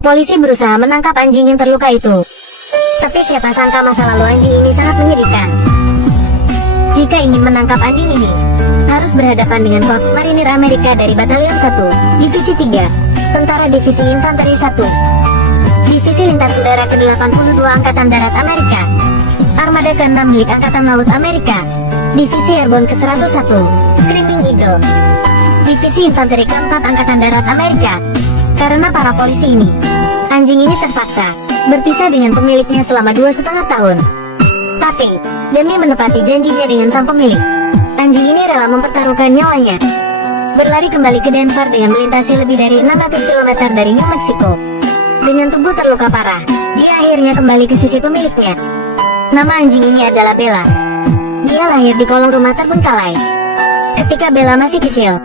Polisi berusaha menangkap anjing yang terluka itu. Tapi siapa sangka masa lalu anjing ini sangat menyedihkan. Jika ingin menangkap anjing ini, harus berhadapan dengan Korps Marinir Amerika dari Batalion 1, Divisi 3, Tentara Divisi Infanteri 1, Divisi Lintas Udara ke-82 Angkatan Darat Amerika, Armada ke-6 milik Angkatan Laut Amerika, Divisi Airborne ke-101, Screaming Eagle, Divisi Infanteri ke-4 Angkatan Darat Amerika. Karena para polisi ini, anjing ini terpaksa berpisah dengan pemiliknya selama 2,5 tahun. Tapi, demi menepati janjinya dengan sang pemilik, anjing ini rela mempertaruhkan nyawanya. Berlari kembali ke Denver dengan melintasi lebih dari 600 km dari New Mexico. Dengan tubuh terluka parah, dia akhirnya kembali ke sisi pemiliknya. Nama anjing ini adalah Bella. Dia lahir di kolong rumah terbengkalai. Ketika Bella masih kecil,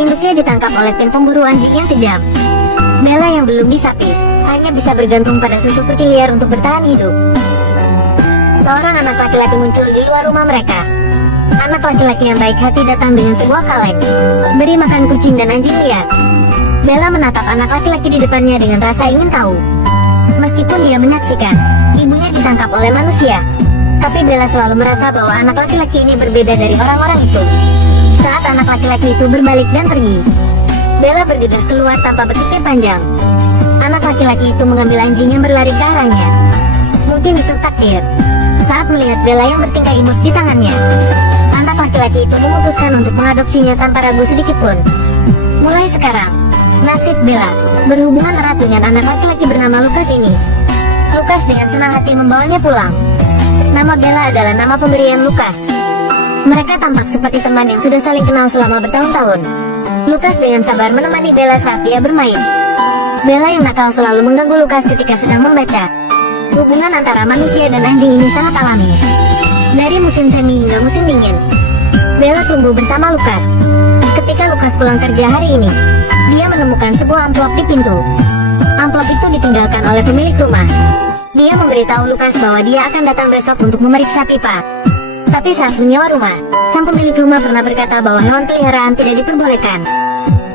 induknya ditangkap oleh tim pemburu anjing yang kejam. Bella yang belum disapi, hanya bisa bergantung pada susu kucing liar untuk bertahan hidup. Seorang anak laki-laki muncul di luar rumah mereka. Anak laki-laki yang baik hati datang dengan sebuah kaleng, beri makan kucing dan anjing liar. Bella menatap anak laki-laki di depannya dengan rasa ingin tahu. Meskipun dia menyaksikan ibunya ditangkap oleh manusia, tapi Bella selalu merasa bahwa anak laki-laki ini berbeda dari orang-orang itu. Saat anak laki-laki itu berbalik dan pergi, Bella bergegas keluar tanpa berpikir panjang. Anak laki-laki itu mengambil anjing yang berlari ke arahnya. Mungkin itu takdir. Saat melihat Bella yang bertingkah imut di tangannya, anak laki-laki itu memutuskan untuk mengadopsinya tanpa ragu sedikit pun. Mulai sekarang, nasib Bella berhubungan erat dengan anak laki-laki bernama Lucas ini. Lucas dengan senang hati membawanya pulang. Nama Bella adalah nama pemberian Lucas. Mereka tampak seperti teman yang sudah saling kenal selama bertahun-tahun. Lucas dengan sabar menemani Bella saat dia bermain. Bella yang nakal selalu mengganggu Lucas ketika sedang membaca. Hubungan antara manusia dan anjing ini sangat alami. Dari musim semi hingga musim dingin, Bella tumbuh bersama Lucas. Ketika Lucas pulang kerja hari ini, dia menemukan sebuah amplop di pintu. Amplop itu ditinggalkan oleh pemilik rumah. Dia memberitahu Lucas bahwa dia akan datang besok untuk memeriksa pipa. Tapi saat menyewa rumah, sang pemilik rumah pernah berkata bahwa hewan peliharaan tidak diperbolehkan.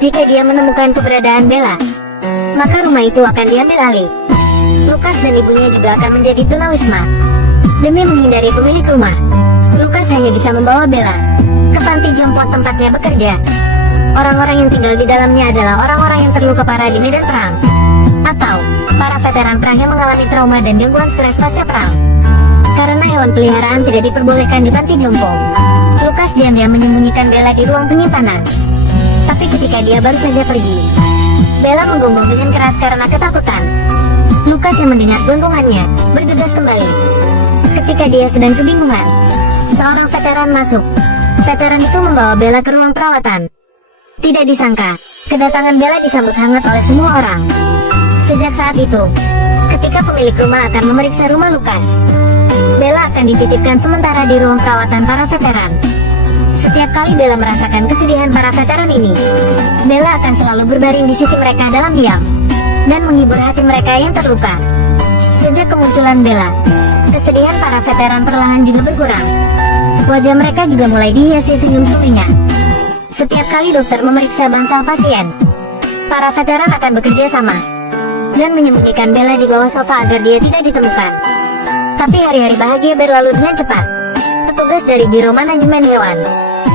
Jika dia menemukan keberadaan Bella, maka rumah itu akan diambil alih. Lucas dan ibunya juga akan menjadi tunawisma. Demi menghindari pemilik rumah, Lucas hanya bisa membawa Bella ke panti jompo tempatnya bekerja. Orang-orang yang tinggal di dalamnya adalah orang-orang yang terluka parah di medan perang, atau para veteran perang yang mengalami trauma dan gangguan stres pasca perang. Karena hewan peliharaan tidak diperbolehkan di panti jompo, Lucas diam-diam menyembunyikan Bella di ruang penyimpanan. Tapi ketika dia baru saja pergi, Bella menggonggong dengan keras karena ketakutan. Lucas yang mendengar gonggongannya, bergegas kembali. Ketika dia sedang kebingungan, seorang veteran masuk. Veteran itu membawa Bella ke ruang perawatan. Tidak disangka, kedatangan Bella disambut hangat oleh semua orang. Sejak saat itu, ketika pemilik rumah akan memeriksa rumah Lucas, Bella akan dititipkan sementara di ruang perawatan para veteran. Setiap kali Bella merasakan kesedihan para veteran ini, Bella akan selalu berbaring di sisi mereka dalam diam, dan menghibur hati mereka yang terluka. Sejak kemunculan Bella, kesedihan para veteran perlahan juga berkurang. Wajah mereka juga mulai dihiasi senyum sumringah. Setiap kali dokter memeriksa bangsal pasien, para veteran akan bekerja sama dan menyembunyikan Bella di bawah sofa agar dia tidak ditemukan. Tapi hari-hari bahagia berlalu dengan cepat. Petugas dari Biro Manajemen Hewan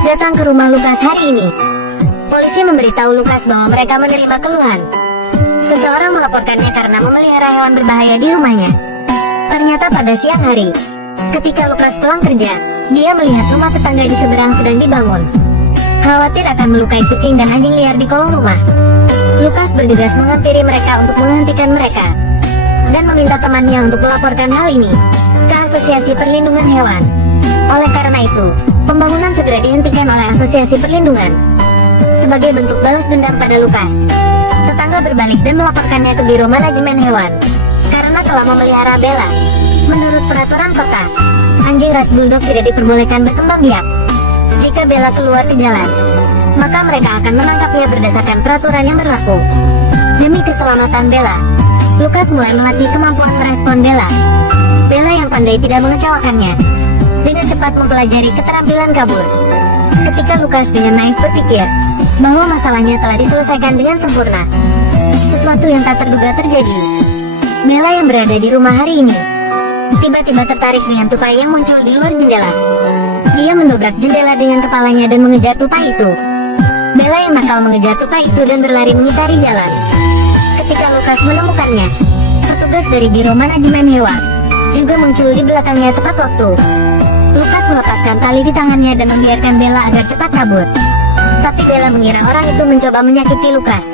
datang ke rumah Lucas hari ini. Polisi memberitahu Lucas bahwa mereka menerima keluhan. Seseorang melaporkannya karena memelihara hewan berbahaya di rumahnya. Ternyata pada siang hari, ketika Lucas pulang kerja, dia melihat rumah tetangga di seberang sedang dibangun. Khawatir akan melukai kucing dan anjing liar di kolong rumah, Lucas bergegas menghampiri mereka untuk menghentikan mereka, dan meminta temannya untuk melaporkan hal ini ke Asosiasi Perlindungan Hewan. Oleh karena itu, pembangunan segera dihentikan oleh Asosiasi Perlindungan. Sebagai bentuk balas dendam pada Lucas, tetangga berbalik dan melaporkannya ke Biro Manajemen Hewan karena telah memelihara Bella. Menurut peraturan kota, anjing ras bulldog tidak diperbolehkan berkembang biak. Jika Bella keluar ke jalan, maka mereka akan menangkapnya berdasarkan peraturan yang berlaku. Demi keselamatan Bella, Lucas mulai melatih kemampuan merespon Bella. Bella yang pandai tidak mengecewakannya, dengan cepat mempelajari keterampilan kabur. Ketika Lucas dengan naif berpikir bahwa masalahnya telah diselesaikan dengan sempurna, sesuatu yang tak terduga terjadi. Bella yang berada di rumah hari ini tiba-tiba tertarik dengan tupai yang muncul di luar jendela. Dia mendobrak jendela dengan kepalanya dan mengejar tupai itu. Bella yang nakal mengejar tupai itu dan berlari mengitari jalan. Ketika Lukas menemukannya, petugas dari Biro Manajemen Hewan juga muncul di belakangnya tepat waktu. Lukas melepaskan tali di tangannya dan membiarkan Bella agar cepat kabur. Tapi Bella mengira orang itu mencoba menyakiti Lukas.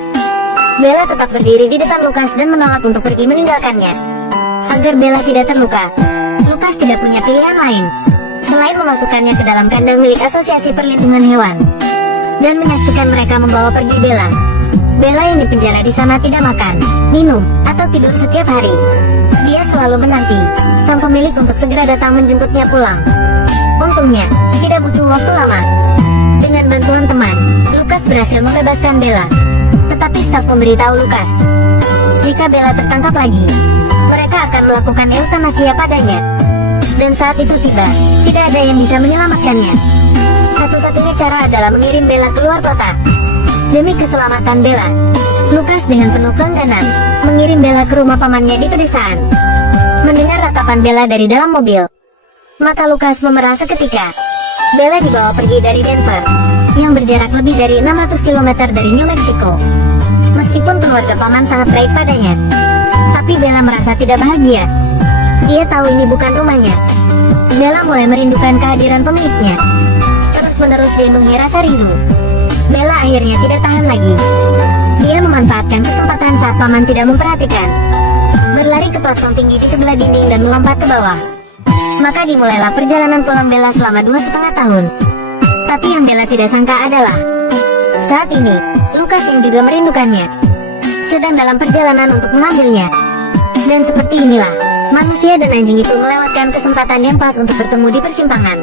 Bella tetap berdiri di depan Lukas dan menolak untuk pergi meninggalkannya. Agar Bella tidak terluka, Lukas tidak punya pilihan lain selain memasukkannya ke dalam kandang milik Asosiasi Perlindungan Hewan dan menyaksikan mereka membawa pergi Bella. Bella yang dipenjara di sana tidak makan, minum, atau tidur setiap hari. Dia selalu menanti sang pemilik untuk segera datang menjemputnya pulang. Untungnya, tidak butuh waktu lama. Dengan bantuan teman, Lukas berhasil membebaskan Bella. Tetapi staf memberitahu Lukas, jika Bella tertangkap lagi, mereka akan melakukan eutanasia padanya. Dan saat itu tiba, tidak ada yang bisa menyelamatkannya. Satu-satunya cara adalah mengirim Bella keluar kota. Demi keselamatan Bella, Lukas dengan penuh keengganan mengirim Bella ke rumah pamannya di pedesaan. Mendengar ratapan Bella dari dalam mobil, mata Lukas memerah seketika. Bella dibawa pergi dari Denver, yang berjarak lebih dari 600 km dari New Mexico. Meskipun keluarga paman sangat baik padanya, tapi Bella merasa tidak bahagia. Dia tahu ini bukan rumahnya. Bella mulai merindukan kehadiran pemiliknya. Terus-menerus dilindungi rasa rindu. Bella akhirnya tidak tahan lagi. Dia memanfaatkan kesempatan saat paman tidak memperhatikan, berlari ke platform tinggi di sebelah dinding dan melompat ke bawah. Maka dimulailah perjalanan pulang Bella selama 2,5 tahun. Tapi yang Bella tidak sangka adalah, saat ini, Lukas yang juga merindukannya sedang dalam perjalanan untuk mengambilnya. Dan seperti inilah, manusia dan anjing itu melewatkan kesempatan yang pas untuk bertemu di persimpangan.